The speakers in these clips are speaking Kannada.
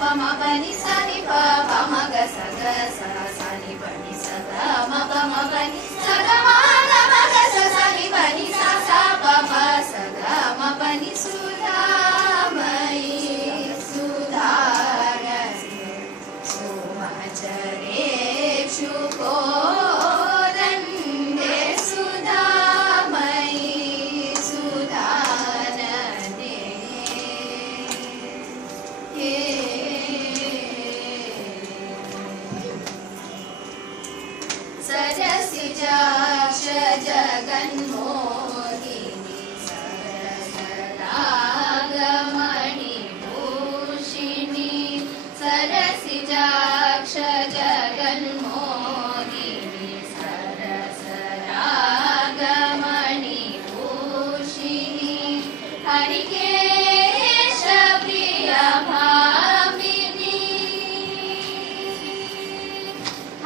ಪ ಮ ಪ ನಿ ಸ ನಿ ಪ ಪ ಮ ಗ ಸ ಸ ನಿ ಪ ನಿ ಸ ಗ ಮ ಪ ಮ ಪ ನಿ ಸ ಗ ಮ ಗ ಸ ನಿ ಪ ನಿ ಸ ಸ ಪ ಮ ಸ ಗ ಮ ಪ ನಿ ಸುಧಾಮಯಿ ಸುಧಾರಸೆ ಸೋಮಚರೇಕ್ಷು ಕೋದಂಡೆ ಸುಧಾಮಯಿ ಸುಧಾನನೆ ಸರಸಿಜಾಕ್ಷ ಜಗನ್ಮೋಹಿನಿ ಸರಸರಾಗಮಣಿ ಭೂಷಿಣಿ ಸರಸಿಜಾಕ್ಷ ಜಗನ್ಮೋಹಿನಿ ಸರಸರಾಗಮಣಿ ಭೂಷಿಣಿ ಹರಿಕೇಶ ಪ್ರಿಯ ಭಾಮಿನಿ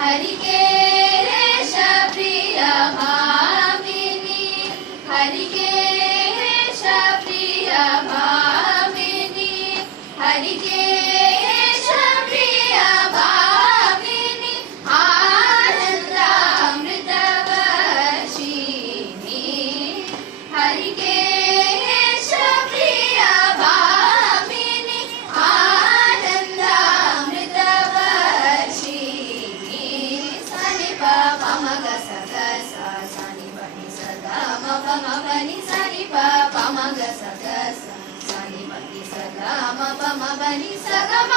ಹರಿಕೇಶ ಪ್ರಿಯ ಭಾಮಿನಿ ಹರಿಕೇಶ ಪ್ರಿಯ ಭಾಮಿನಿ ಹರಿಕೇಶ ಪ್ರಿಯ ಭಾಮಿನಿ ಆನಂದಾಮೃತವರ್ಷಿಣಿ ಹರಿಕೇಶ ಪ್ರಿಯ ಭಾಮಿನಿ ಆನಂದಾಮೃತವರ್ಷಿಣಿ ಸನಿ ಪ ಪ ಮ ಗ ಸ ಗ ಸ ನಿ ಪ ನಿ ಸ ಗ ಮ ಪ ಮ ಪ ನಿ ಸ ನಿ ಪ ಪ ಮ ಗ ಸ ಗ ಸ ನಿ ಪ ನಿ ಸ ಗ ಮ ಪ ಮ ಪ ನಿ ಸ ಗ ಮ